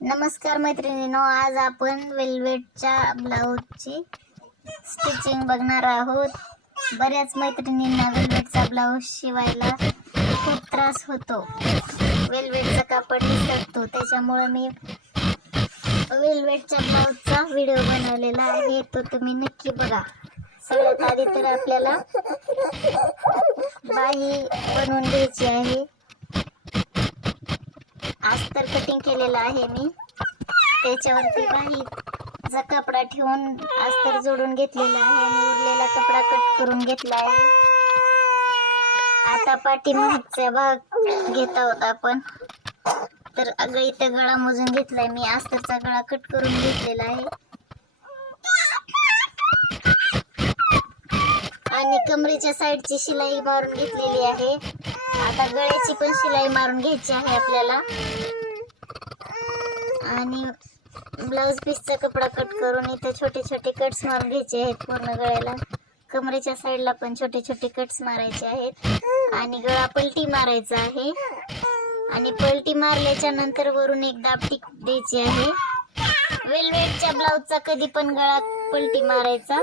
नमस्कार मैत्रिणींनो, आज आपण वेलवेटच्या ब्लाऊजची स्टिचिंग बघणार आहोत. बऱ्याच मैत्रिणींना वेलवेटचा ब्लाऊज शिवायला खूप त्रास होतो. वेलवेटचा कापड निसटतो, त्याच्यामुळे मी वेलवेटच्या ब्लाऊजचा व्हिडिओ बनवलेला आहे, तो तुम्ही नक्की बघा. सगळ्यात आधी तर आपल्याला बाही बनवून घ्यायची आहे. अस्तर कटिंग केलेला आहे मी, त्याच्यावरती बाहीचा कपडा ठेवून अस्तर जोडून घेतलेला आहे आणि उरलेला कपडा कट करून घेतला आहे. आता पाठीमागचा भाग घेत आहोत आपण. तर इथे गळा मोजून घेतलाय मी, अस्तरचा गळा कट करून घेतलेला आहे आणि कमरेच्या साईडची शिलाई मारून घेतलेली आहे. आता गळ्याची पण शिलाई मारून घ्यायची आहे आपल्याला आणि ब्लाउज पीसचा कपडा कट करून इथे छोटे छोटे कट्स मारून घ्यायचे आहेत. पूर्ण गळ्याला कमरेच्या साईडला पण छोटे छोटे कट्स मारायचे आहेत आणि गळा पलटी मारायचा आहे. आणि पलटी मारल्याच्या नंतर वरून एक दाब टिक द्यायची आहे. वेलवेटच्या ब्लाउजचा कधी पण गळा पलटी मारायचा,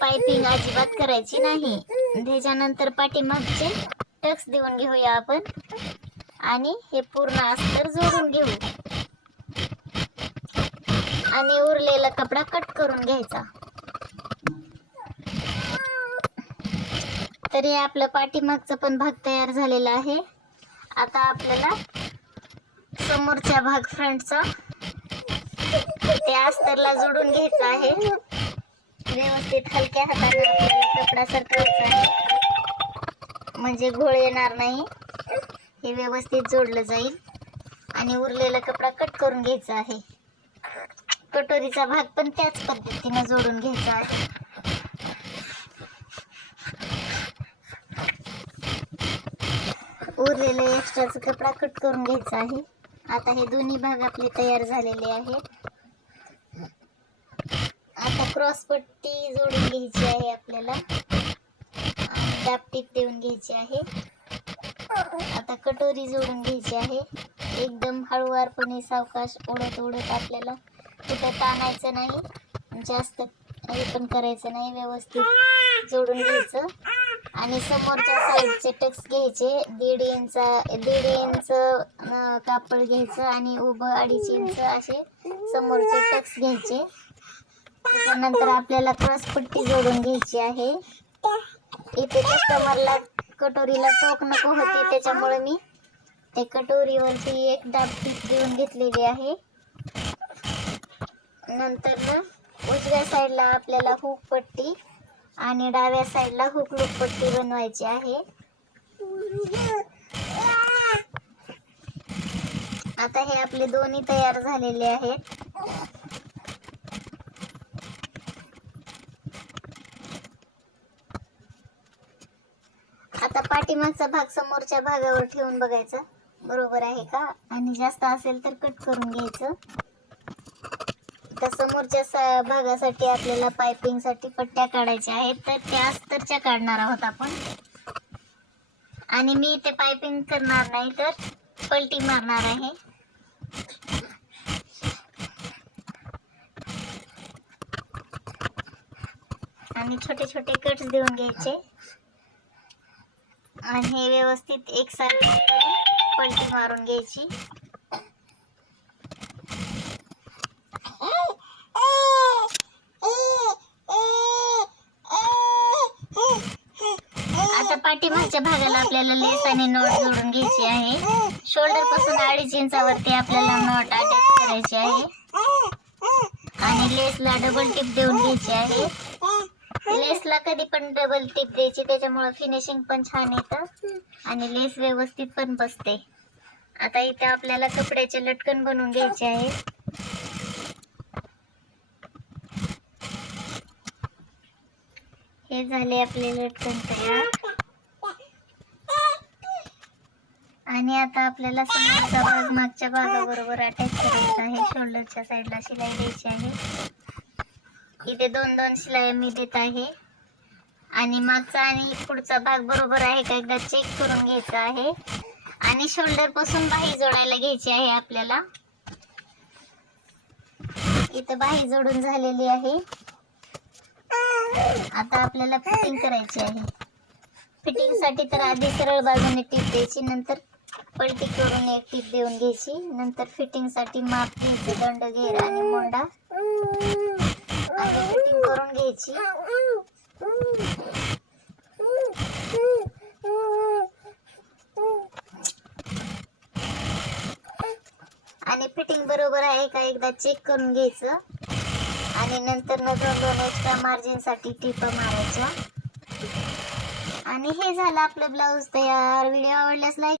पाइपिंग अजिबात करायची नाही. त्याच्यानंतर पाठीमागचे टक्स देऊन घेऊया आपण आणि हे पूर्ण अस्तर जोडून घेऊ आणि उरलेला कपडा कट करून घ्यायचा. तर हे आपलं पाठीमागचा पण भाग तयार झालेला आहे. आता आपल्याला समोरचा भाग फ्रंटचा त्या अस्तरला जोडून घ्यायचा आहे. व्यवस्थित हलक्या हाताने आपल्याला कपडा सरकवायचा आहे, म्हणजे घोळ येणार नाही. हे व्यवस्थित जोडलं जाईल आणि उरलेला कपडा कट करून घ्यायचा आहे. कटोरीचा भाग पण त्याच पद्धतीने जोडून घ्यायचा आहे. उरलेला एक्स्ट्राचा कपडा कट करून घ्यायचा आहे. आता हे दोन्ही भाग आपले तयार झालेले आहेत. आता क्रॉस पट्टी जोडून घ्यायची आहे आपल्याला आणि दाबटीप देऊन घ्यायची आहे. आता कटोरी जोडून घ्यायची आहे. एकदम हळूवारपणे सावकाश ओढत ओढत आपल्याला कुठं ताणायचं नाही, जास्त हे पण करायचं नाही. व्यवस्थित जोडून घ्यायचं आणि समोरच्या साईडचे टक्स घ्यायचे. 1.5 इंच कापड घ्यायचं आणि उभं 2.5 इंच असे समोरचे टक्स घ्यायचे. त्याच्यानंतर आपल्याला क्रॉस पट्टी जोडून घ्यायची आहे. इथे कस्टमरला कटोरीला टोक नको होती, त्याच्यामुळे मी ते कटोरीवरती एक दाब टीप देऊन घेतलेली आहे. नंतर उजव्या साईडला आपल्याला हुक पट्टी आणि डाव्या साईडला हुक लूप पट्टी बनवायची आहे. आता हे आपले दोन्ही तयार झालेले आहेत. आता पाठीमागचा भाग समोरच्या भागावर ठेवून बघायचा बरोबर आहे का, आणि जास्त असेल तर कट करून घ्यायचं. तर समोरच्या भागासाठी आपल्याला पाइपिंग साठी पट्ट्या काढायच्या आहेत, तर त्या अस्तरच्या काढणार आहोत आपण. आणि मी इथे पाइपिंग करणार नाही, तर पलटी मारणार आहे. आणि छोटे छोटे कट्स देऊन घ्यायचे आणि हे व्यवस्थित एकसारखे पलटी मारून घ्यायची. आता पाठीमागच्या भागाला आपल्याला लेस आणि नॉट जोडून घ्यायची आहे. शोल्डर पासून 2.5 इंचावरती आपल्याला नॉट अटॅच करायची आहे आणि लेसला डबल टिप देऊन घ्यायची आहे. लेसला कधी पण डबल टिप द्यायची, त्याच्यामुळे फिनिशिंग पण छान येतं आणि लेस व्यवस्थित पण बसते. आता इथे आपल्याला कपड्याचे लटकन बनवून घ्यायचे आहे. हे झाले आपले लटकन तयार. आणि आता आपल्याला समोरचा भाग मागच्या भागाबरोबर अटॅच करायचा आहे. शोल्डरच्या साईडला शिलाई द्यायची आहे. इथे 2-2 शिलाई मी देत आहे आणि मागचा आणि पुढचा भाग बरोबर आहे का एकदा चेक करून घ्यायचा आहे. आणि शोल्डर पासून बाही जोडायला घ्यायची आहे आपल्याला. इथं बाही जोडून झालेली आहे. आता आपल्याला फिटिंग करायची आहे. फिटिंग साठी तर आधी सरळ बाजूने टीप द्यायची, नंतर पलटी करून एक टीप देऊन घ्यायची, नंतर फिटिंग साठी माप घ्यायचं, दंड घेर आणि मोंडा आणि फिटिंग करून घ्यायची. आणि फिटिंग बरोबर आहे का एकदा चेक करून घ्यायचं आणि नंतर न 2-2 एक्स्ट्रा मार्जिन साठी टिपा मारायच्या. आणि हे झालं आपलं ब्लाऊज तयार. व्हिडिओ आवडल्यास लाईक